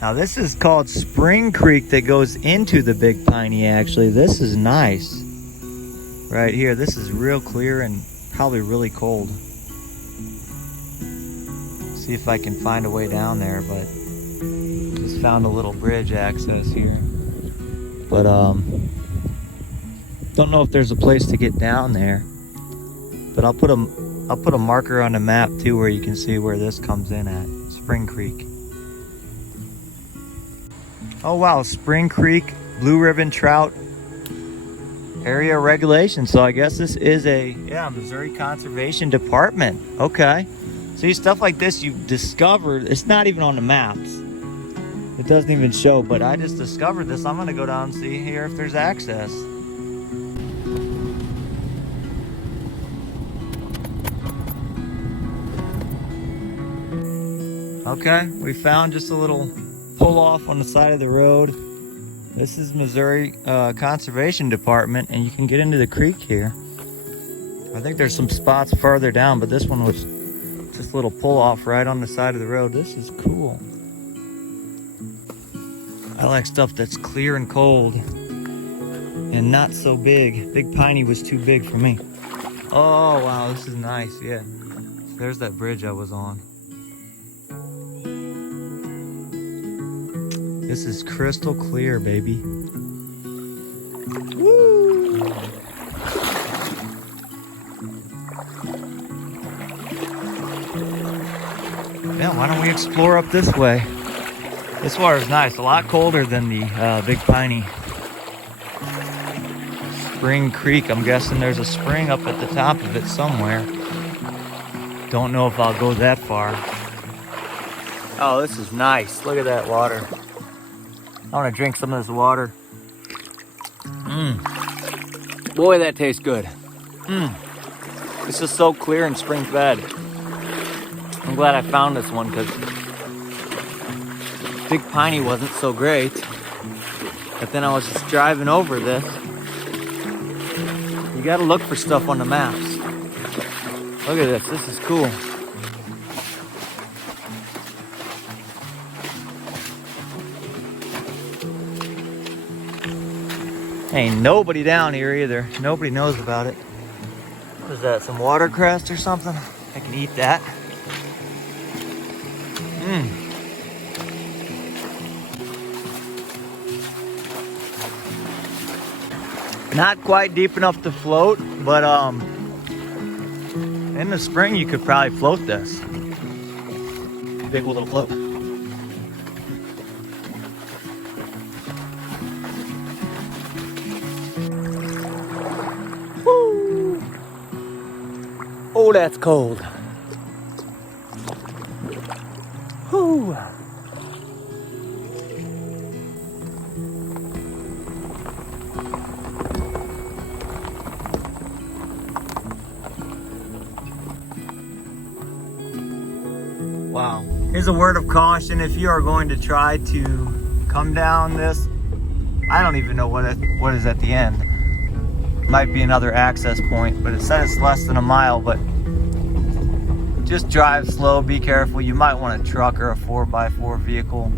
Now this is called Spring Creek that goes into the Big Piney actually. This is nice. Right here, this is real clear and probably really cold. See if I can find a way down there, but just found a little bridge access here. But don't know if there's a place to get down there. But I'll put a marker on the map too where you can see where this comes in at. Spring Creek. Oh wow, Spring Creek, blue ribbon trout area regulation. So I guess this is a, Missouri Conservation Department. Okay. See, stuff like this you've discovered, it's not even on the maps. It doesn't even show, but I just discovered this. I'm gonna go down and see here if there's access. Okay, we found just a little pull off on the side of the road. This is Missouri Conservation Department, and you can get into the creek here. I think there's some spots farther down, but this one was just a little pull off right on the side of the road. This is cool. I like stuff that's clear and cold and not so big. Big Piney was too big for me. Oh wow, this is nice. Yeah, there's that bridge I was on. This is crystal clear, baby. Woo! Yeah, why don't we explore up this way? This water is nice, a lot colder than the Big Piney. Spring Creek, I'm guessing there's a spring up at the top of it somewhere. Don't know if I'll go that far. Oh, this is nice. Look at that water. I want to drink some of this water. Boy, that tastes good. This is so clear and spring fed. I'm glad I found this one because Big Piney wasn't so great. But then I was just driving over this. You gotta look for stuff on the maps. Look at this, this is cool. Ain't nobody down here either. Nobody knows about it. What is that, some watercress or something? I can eat that. Not quite deep enough to float, but in the spring you could probably float this. Big little float. Woo! Oh, that's cold. Woo! Wow. Here's a word of caution. If you are going to try to come down this, I don't even know what is at the end. Might be another access point, but it says it's less than a mile, but just drive slow, be careful. You might want a truck or a 4x4 vehicle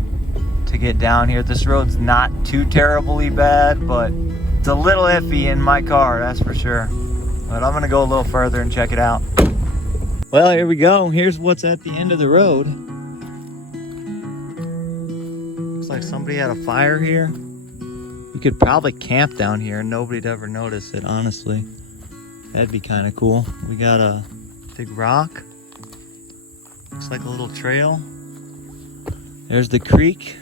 to get down here. This road's not too terribly bad, but it's a little iffy in my car, that's for sure. But I'm gonna go a little further and check it out. Well, here we go. Here's what's at the end of the road. Looks like somebody had a fire here. You could probably camp down here and nobody'd ever notice it, honestly. That'd be kind of cool. We got a big rock. Looks like a little trail. There's the creek.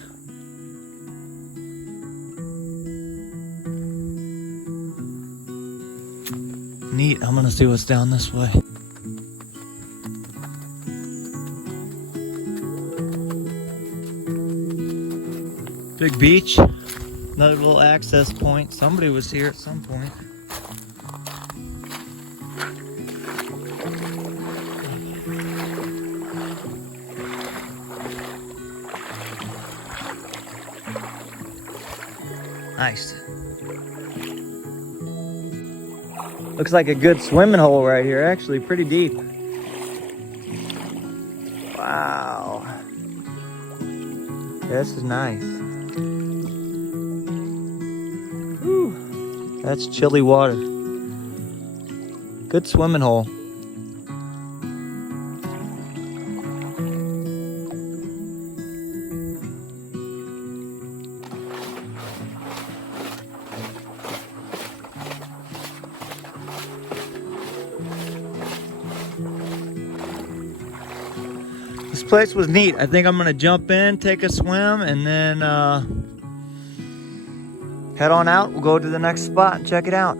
Neat. I'm gonna see what's down this way. Big beach, another little access point. Somebody was here at some point. Nice. Looks like a good swimming hole right here, actually pretty deep. Wow. This is nice. Whew. That's chilly water. Good swimming hole. This place was neat. I think I'm gonna jump in, take a swim, and then head on out. We'll go to the next spot and check it out.